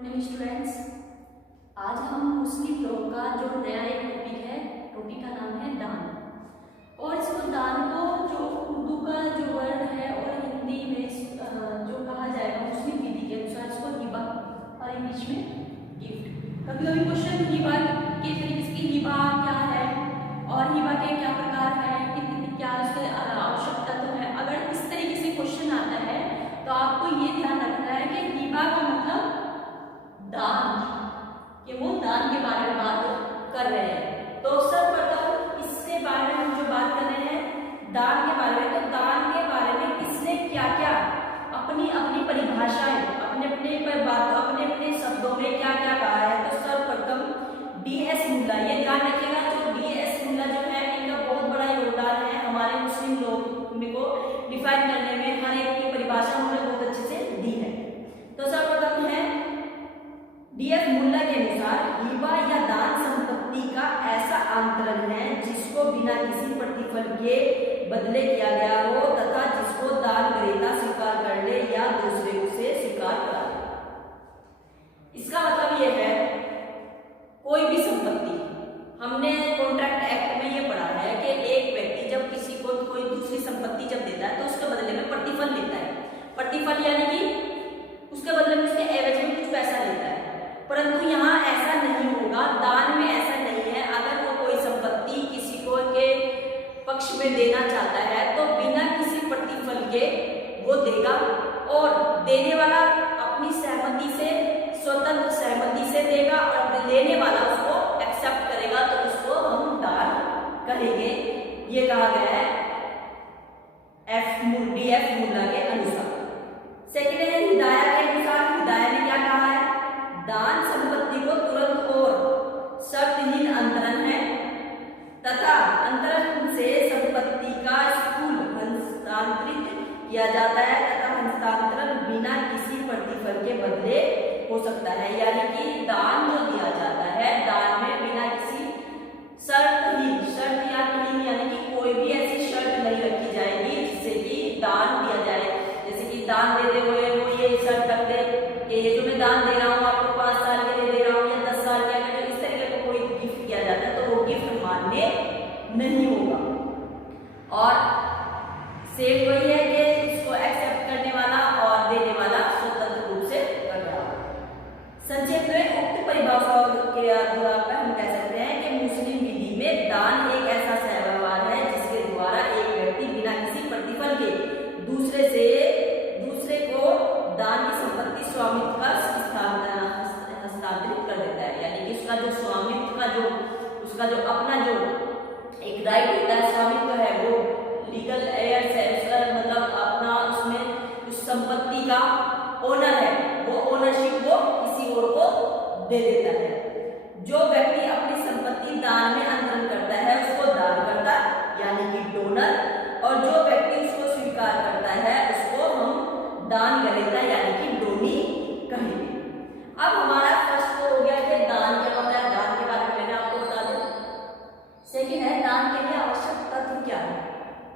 Morning students, आज हम मुस्लिम लोग का जो नया एक टॉपिक है, टॉपिक का नाम है दान। और इसको दान को जो उर्दू का जो वर्ड है और हिंदी में जो कहा जाएगा मुस्लिम विधि के अनुसार इसको हिबा और इंग्लिश में गिफ्ट। कभी कभी क्वेश्चन हिबा के तरीके से हिबा क्या है और हिबा के क्या प्रकार है, कितनी क्या उसके आवश्यकता तो है। अगर इस तरीके से क्वेश्चन आता है तो आपको ये ध्यान रखना है कि हिबा का मतलब दान, कि वो दान के बारे में बात कर रहे हैं। तो सर्वप्रथम इससे बारे में हम जो बात कर रहे हैं दान के बारे में, तो दान के बारे में किसने क्या क्या अपनी अपनी परिभाषाएं, अपने अपने बात, अपने अपने शब्दों में क्या क्या कहा है। तो सर्वप्रथम डी.एस. मुल्ला, ये ध्यान रखिएगा, जो डी.एस. मुल्ला जो है इनका बहुत बड़ा योगदान है हमारे मुस्लिम लोग को डिफाइन करने में। हर एक की परिभाषा उन्होंने बहुत अच्छे से दी है। तो सर्वप्रथम है डी.एस. मुल्ला के अनुसार हिबा या दान संपत्ति का ऐसा आंतरण है जिसको बिना किसी प्रतिफल के बदले किया गया हो तथा जिसको दान ग्रहीता स्वीकार कर ले या दूसरे उसे स्वीकार करा ले। इसका मतलब यह है कोई भी संपत्ति, हमने कॉन्ट्रैक्ट एक्ट में ये पढ़ा है कि एक व्यक्ति जब किसी को कोई दूसरी संपत्ति जब देता है तो उसके बदले में प्रतिफल लेता है। प्रतिफल यानी कि उसके बदले में उसके एवज में कुछ पैसा लेता है। परंतु यहाँ ऐसा नहीं होगा, दान में ऐसा नहीं है। अगर वो कोई संपत्ति किसी को के पक्ष में देना चाहता है तो बिना किसी प्रतिफल के वो देगा, और देने वाला अपनी सहमति से, स्वतंत्र सहमति से देगा, और लेने वाला उसको एक्सेप्ट करेगा, तो उसको हम दान कहेंगे। ये कहा गया है डी.एस. मुल्ला के अनुसार। सेकेंड है हिदाया के अनुसार, हिदाया ने क्या कहा है, दान संपत्ति को तुरंत और शर्तहीन अंतरण है तथा अंतरण से संपत्ति का स्थूल हस्तांतरित किया जाता है तथा हस्तांतरण बिना किसी प्रतिफल के बदले हो सकता है। यानी कि दान जो दिया जाता है, दान में बिना किसी शर्त यानी कि कोई भी ऐसी शर्त नहीं रखी जाएगी जिससे कि दान दिया जाए। जैसे कि दान देते हुए वो ये शर्त रख दे कि ये जो मैं दान दे रहा हूँ आपको 5 साल के लिए दे रहा हूँ या 10 साल के लिए, इस तरीके का कोई गिफ्ट किया जाता है तो वो गिफ्ट मान्य नहीं होगा। और सेम वही है कि इसको एक्सेप्ट करने वाला और देने वाला स्वतंत्र रूप से कर रहा है। संक्षेप में उक्त परिभाषाओं के द्वारा पर हम कह सकते हैं कि मुस्लिम विधि में दान एक ऐसा सहव्यवहार है जिसके द्वारा एक व्यक्ति बिना किसी प्रतिफल के दूसरे को दान की संपत्ति स्वामित्व का हस्तांतरित कर देता है। यानी कि उसका जो स्वामित्व का जो उसका जो अपना जो एक राइट होता है, स्वामित्व है, वो लीगल एयर्स है, उसका मतलब अपना उसमें उस संपत्ति का ओनर है, वो ओनरशिप वो किसी और को दे देता है। जो व्यक्ति अपनी संपत्ति दान में अंतरण करता है उसको दानकर्ता यानी कि डोनर, और जो व्यक्ति उसको स्वीकार करता है उसको हम दान ग्रहीता यानी कि डोनी कहेंगे। अब हमारा फर्स्ट तो हो गया कि दान क्या होता है, दान के बारे में मैंने आपको बता दिया। सेकेंड है दान के लिए आवश्यक तत्व क्या है,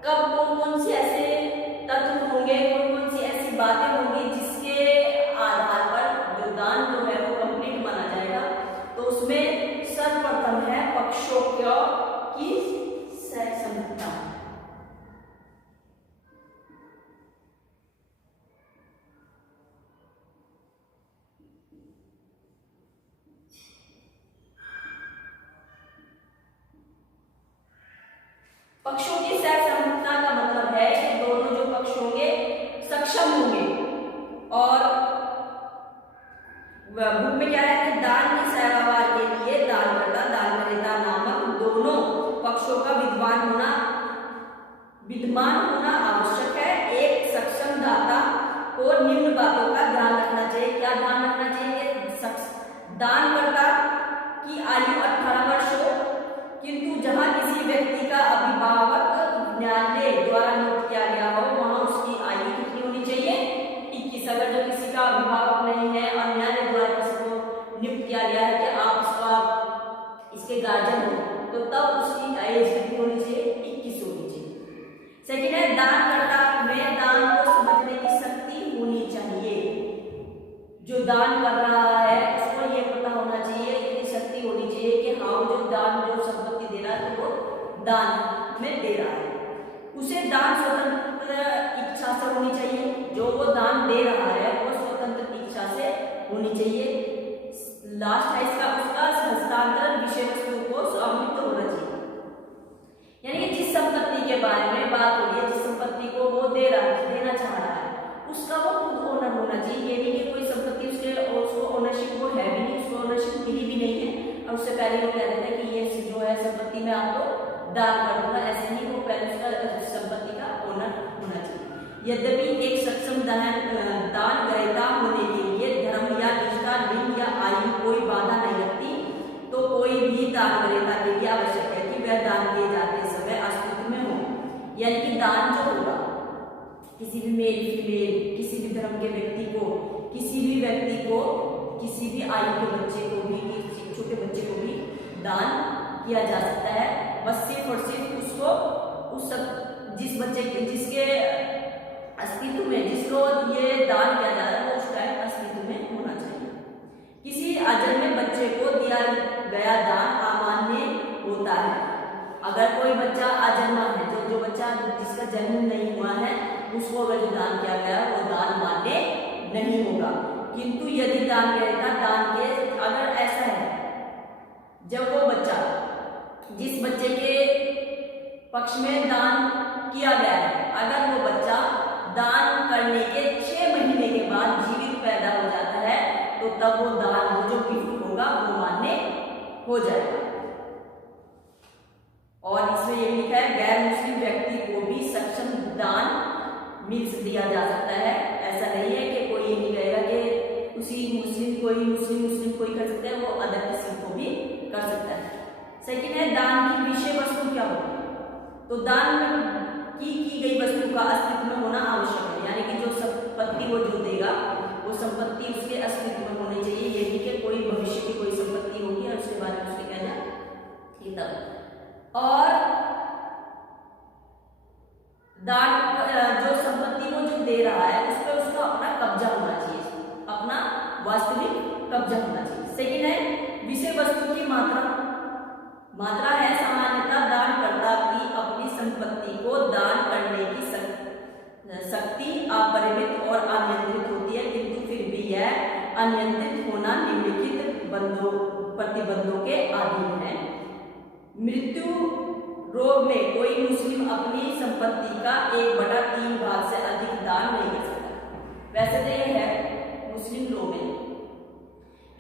कब कौन कौन से ऐसे तत्व होंगे, कौन कौन सी ऐसी बातें होंगी जिसके आधार पर जो दान जो है वो कंप्लीट माना जाएगा। तो उसमें सर्वप्रथम है पक्षों की सहमति। पक्षों की सहसंमति का मतलब है कि दोनों जो पक्ष होंगे सक्षम होंगे। और बुक में क्या है कि दान के सहव्यवहार के लिए दानकर्ता दान ग्रहीता नामक दोनों पक्षों का विद्यमान होना आवश्यक है। एक सक्षम दाता को निम्न बातों का ध्यान रखना चाहिए। क्या ध्यान रखना चाहिए? दानकर्ता की आयु 18 वर्ष हो, किंतु जहां किसी व्यक्ति का अभिभावक न्यायालय द्वारा नियुक्त किया गया हो वहां उसकी आयु कितनी होनी चाहिए? 21। अगर जो किसी का अभिभावक नहीं है और न्यायालय द्वारा किसी को नियुक्त किया गया है कि आप इसके गार्जियन हो, तो तब उसकी एज कितनी होनी चाहिए? 21 होनी चाहिए। सेकेंड है दानकर्ता में दान को समझने की शक्ति होनी चाहिए। जो दान कर रहा है दान में दे रहा है, उसे दान स्वतंत्र इच्छा से होनी चाहिए। जो वो दान दे रहा है वो स्वतंत्र इच्छा से होनी चाहिए। लास्ट है इसका, उसका हस्तांतरण विषय वस्तु को स्वामित्व होना चाहिए। यानी कि जिस संपत्ति के बारे में बात हो रही है, जिस संपत्ति को वो देना चाह रहा है, उसका वो खुद ओनर होना चाहिए। ये नहीं कि कोई संपत्ति उसको ओनरशिप वो है भी नहीं, उसको ओनरशिप मिली भी नहीं है और उससे पहले वो कह देता है कि ये जो है संपत्ति मैं आपको दान कर दूंगा, ऐसे नहीं, वो पहले उसका संपत्ति का ओनर होना चाहिए। यद्यपि एक सक्षम दान ग्रहीता होने के लिए धर्म या निष्ठा, लिंग या आयु कोई बाधा नहीं लगती, तो कोई भी दान ग्रहीता के लिए आवश्यक है कि वह दान किए जाते समय अस्तित्व में हो। यानी कि दान जो होगा किसी भी मेल फीमेल, किसी भी धर्म के व्यक्ति को, किसी भी व्यक्ति को, किसी भी आयु के बच्चे को भी, छोटे बच्चे को भी दान किया जा सकता है, बस सिर्फ और सिर्फ उसको जिस बच्चे के जिसके अस्तित्व में, जिसको ये दान किया जा रहा है वो उस टाइम अस्तित्व में होना चाहिए। किसी अजन्मे बच्चे को दिया गया दान अमान्य होता है। अगर कोई बच्चा अजन्मा है, जो बच्चा जिसका जन्म नहीं हुआ है, उसको अगर जो दान किया गया वो दान मान्य नहीं होगा। किंतु यदि दान के अगर ऐसा है, जब वो बच्चा जिस बच्चे के पक्ष में दान किया गया है, अगर वो बच्चा दान करने के 6 महीने के बाद जीवित पैदा हो जाता है, तो तब वो दान, वो जो गिफ्ट होगा वो मान्य हो जाएगा। और इसमें ये लिखा है गैर मुस्लिम व्यक्ति को भी सक्षम दान मिल दिया जा सकता है। ऐसा नहीं है कि कोई ये नहीं कहेगा कि मुस्लिम कोई कर सकता है, वो अदर किसी को भी कर सकता है। सेकंड है दान की विषय वस्तु क्या होगी, तो दान की गई वस्तु का अस्तित्व में होना आवश्यक है। यानी कि जो संपत्ति वो जो देगा वो संपत्ति उसके अस्तित्व में होनी चाहिए। ये नहीं कि कोई भविष्य की कोई संपत्ति होगी और उसके बाद उसके कहना तब। और दान जो संपत्ति वो जो दे रहा है उस पर उसका अपना कब्जा होना चाहिए, अपना वास्तविक कब्जा होना चाहिए। सेकंड है विषय वस्तु की मात्रा है सामान्यतः दानकर्ता की अपनी संपत्ति को दान करने की शक्ति अपरिमित और अनियंत्रित होती है, किंतु फिर भी यह अनियंत्रित होना निम्नलिखित प्रतिबंधों के अधीन है। मृत्यु रोग में कोई मुस्लिम अपनी संपत्ति का 1/3 भाग से अधिक दान नहीं कर सकता। वैसे तो यह है मुस्लिम लोग में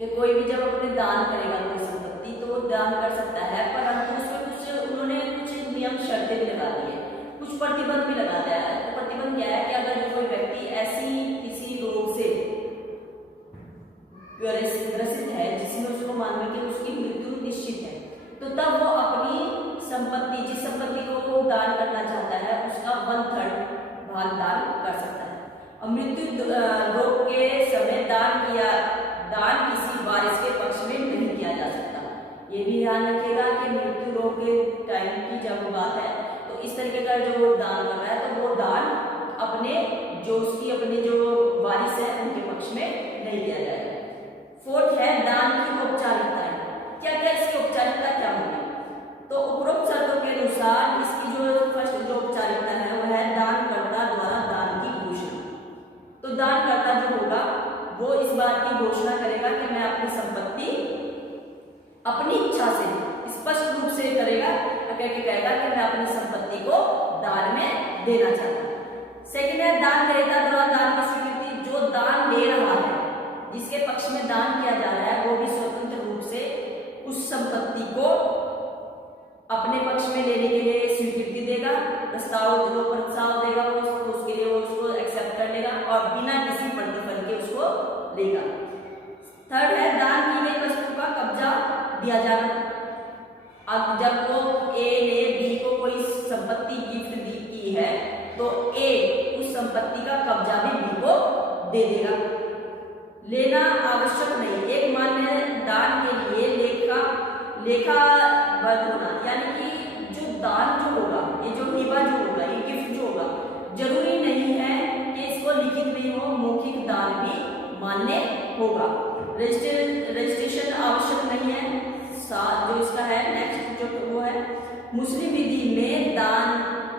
कि कोई भी जब अपने दान करेगा कोई संपत्ति तो वो दान कर सकता है, परंतु उसमें उन्होंने कुछ नियम शर्तें भी लगा दी है, कुछ प्रतिबंध भी लगा दिया है। तो प्रतिबंध क्या है कि अगर कोई व्यक्ति ऐसी किसी रोग से ग्रसित है जिसमें उसको मानने की उसकी मृत्यु निश्चित है, तो तब वो अपनी संपत्ति, जिस संपत्ति को वो दान करना चाहता है उसका 1/3 भाग दान कर सकता है। और मृत्यु रोग के समय दान किसी वारिस के पक्ष में नहीं किया जा सकता। ये भी ध्यान रखिएगा कि मृत्यु रोग के टाइम की जब बात है तो इस तरीके का जो दान कर रहा है तो वो दान अपने जो वारिस है उनके पक्ष में नहीं दिया जाएगा। फोर्थ है दान की औपचारिकताएं। क्या क्या इसकी औपचारिकता क्या होगी, तो उपरोक्त शर्तों के अनुसार इसकी जो फर्स्ट जो औपचारिकता है वो है दानकर्ता द्वारा दान की घोषणा। तो दानकर्ता जो होगा वो इस बात की घोषणा करेगा कि मैं अपनी संपत्ति अपनी इच्छा से स्पष्ट रूप से करेगा, कहेगा कि मैं अपनी संपत्ति को दान में देना चाहता हूं। सेकंड है दान ग्रहीता द्वारा दान की स्वीकृति। जो दान ले रहा है, जिसके पक्ष में दान किया जा रहा है, वो भी स्वतंत्र रूप से उस संपत्ति को अपने पक्ष में लेने के लिए स्वीकृति देगा, प्रस्ताव देगा, वो उसके लिए वो उसको एक्सेप्ट कर लेगा और बिना किसी प्रतिफल के उसको लेगा। थर्ड है दान की गई वस्तु का कब्जा दिया जाना। अब जब वो ए ने बी को कोई संपत्ति गिफ्ट की है तो ए उस संपत्ति का कब्जा भी बी को दे देगा। लेना आवश्यक नहीं। एक मान्य दान के लिए लेखाबद्ध होना, यानी कि जो दान जो होगा, ये जो हिबा जो होगा, ये गिफ्ट जो होगा, जरूरी नहीं है कि इसको लिखित भी हो, मौखिक दान भी मान्य होगा। रजिस्ट्रेशन आवश्यक नहीं है। जो इसका है नेक्स्ट जो वो है मुस्लिम विधि में दान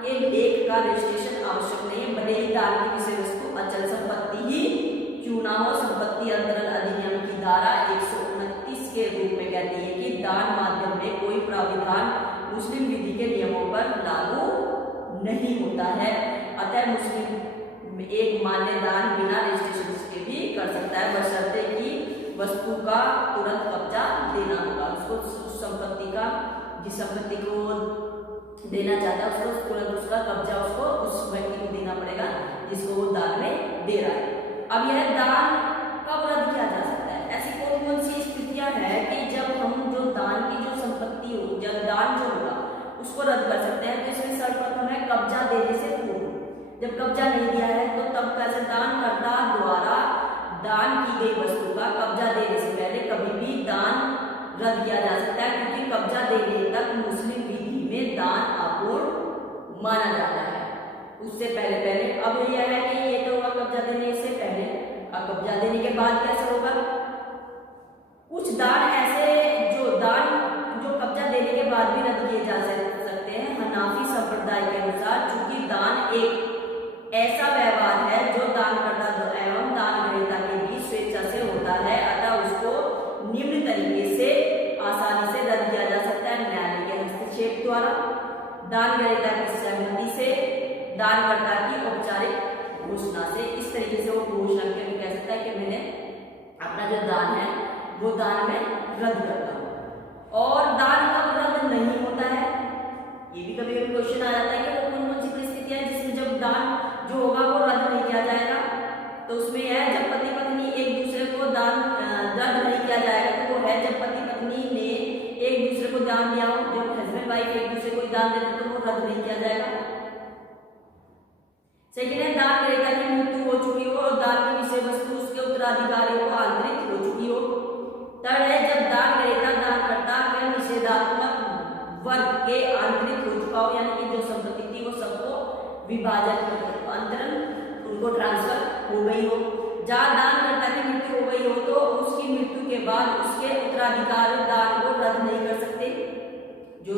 के लेख का रजिस्ट्रेशन आवश्यक नहीं है, भले ही दान की विषय वस्तु अचल संपत्ति ही क्यों ना हो। संपत्ति अंतरण अधिनियम की धारा 129 के रूप में कहती है कि दान माध्यम में कोई प्राविधान मुस्लिम विधि के नियमों पर लागू नहीं होता है। अतः मुस्लिम एक मान्य दान बिना रजिस्ट्रेशन के भी कर सकता है, बशर्ते कि वस्तु का तुरंत कब्जा देना होगा। उसको उस संपत्ति का, जिस संपत्ति को देना चाहता है उसको तुरंत उसका कब्जा उसको उस व्यक्ति को देना पड़ेगा जिसको वो दान में दे रहा है। अब यह दान कब रद्द किया जा सकता है? ऐसी कौन कौन सी स्थितियां हैं कि जब हम जो दान की जो संपत्ति हो, जब दान जो होगा उसको रद्द कर सकते हैं। तो इसमें सर्वप्रथम है कब्जा देने से पूर्व। जब कब्जा नहीं दिया है तो तब कैसे दानकर्ता द्वारा दान की गई वस्तु का कब्जा देने से पहले कभी भी दान रद्द किया जा सकता है, क्योंकि कब्जा देने तक मुस्लिम विधि में दान अपूर्ण माना जाता है। उससे पहले अब यह है कि ये तो होगा कब्जा देने से पहले, अब कब्जा देने के बाद कैसे होगा? कुछ दान ऐसे जो कब्जा देने के बाद भी रद्द किए जा सकते हैं। हनाफी संप्रदाय के अनुसार चूंकि दान एक ऐसा व्यवहार है जो दानकर्ता एवं दानग्रहीता के बीच स्वेच्छा से होता है, अतः उसको निम्न तरीके से आसानी से रद्द किया जा सकता है: न्यायालय के हस्तक्षेप द्वारा, दानग्रहीता की सहमति से, दानकर्ता की औपचारिक घोषणा से। इस तरीके से वो घोषणा करके कह सकता है कि मैंने अपना जो दान है वो दान में रद्द करता हूँ। और दान कब रद्द नहीं होता है, ये भी कभी कभी क्वेश्चन आ जाता है कि वो कौन कौन सी परिस्थितियां है जिसमें जब दान जो होगा वो रद्द नहीं किया जाएगा। तो उसमें है जब पति पत्नी एक दूसरे को दान रद्द नहीं किया जाएगा, तो वो है जब पति पत्नी ने एक दूसरे को दान दिया हो, जब हस्बैंड वाइफ एक दूसरे को दान देते तो वो रद्द नहीं किया जाएगा। सेकेंड है दानग्रहीता की मृत्यु हो चुकी हो और दान की विषय वस्तु उसके उत्तराधिकारियों को आंतरिक हो चुकी हो। थर्ड है जब दानग्रहीता दानकर्ता के निषेधात्मक वर्ग के आंतरिक हो चुका हो, यानी कि जो संपत्ति थी वो सबको विभाजन अंतरण उनको ट्रांसफर हो गई हो। जहाँ दानकर्ता की मृत्यु हो गई हो तो उसकी मृत्यु के बाद उसके उत्तराधिकारी दान को रद्द नहीं कर सकते। जो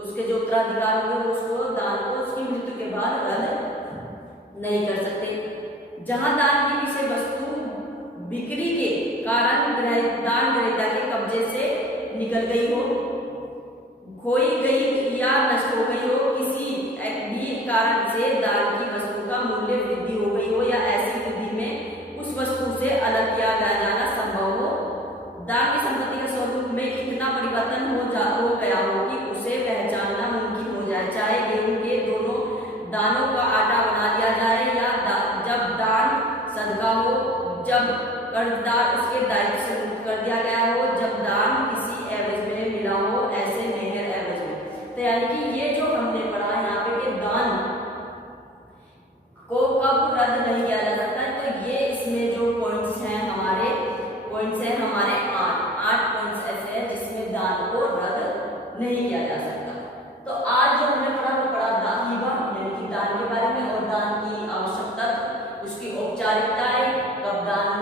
उसके जो उत्तराधिकार होंगे वो उसको दान को उसकी मृत्यु के बाद रद्द नहीं कर सकते। जहाँ दान की विषय वस्तु बिक्री के कारण दानग्रहीता के कब्जे से निकल गई हो, खोई गई या नष्ट हो गई हो, किसी भी कारण से दान की वस्तु का मूल्य वृद्धि हो गई हो या ऐसी वृद्धि में उस वस्तु से अलग किया जाना संभव हो, दान की संपत्ति के स्वरूप में इतना परिवर्तन हो गया हो कि उसे पहचानना मुमकिन हो जाए, चाहे गेहूं के दोनों दानों का आटा बना दिया जाए या जब दान सदका हो, जब कर्जदार उसके दायित्व से मुक्त कर दिया गया हो, जब दान किसी एवज में मिला हो, ऐसे मेहर एवज में। तो यानी कि ये जो हमने पढ़ा यहाँ पे कि दान को कब रद्द नहीं किया जा सकता है, तो ये इसमें जो पॉइंट्स हैं हमारे 8 पॉइंट्स ऐसे हैं जिसमें दान को रद्द नहीं किया जा सकता। तो आज जो हमने पढ़ा वो पढ़ा दाहिबा यानी कि दान के बारे में और दान की आवश्यकता, उसकी औपचारिकताएं, कब दान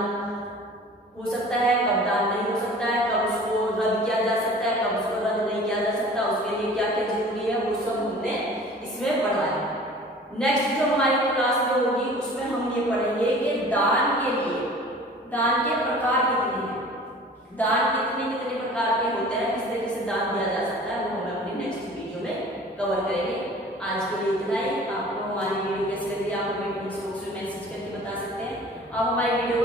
हो सकता है, कब दान नहीं हो सकता है, कब उसको रद्द किया जा सकता है, कब उसको रद्द नहीं किया जा सकता, उसके लिए क्या क्या जरूरी है, वो सब हमने इसमें पढ़ा है। नेक्स्ट जो हमारी क्लास में होगी उसमें हम ये पढ़ेंगे कि दान के लिए दान के प्रकार कितने हैं, दान कितने प्रकार के होते हैं, किस तरीके से दान दिया जा सकता है, वो हम अपनी नेक्स्ट वीडियो में कवर करेंगे। आज के लिए इतना ही। आपको हमारी वीडियो कैसे लगी आप हमें मैसेज करके बता सकते हैं। आप हमारी वीडियो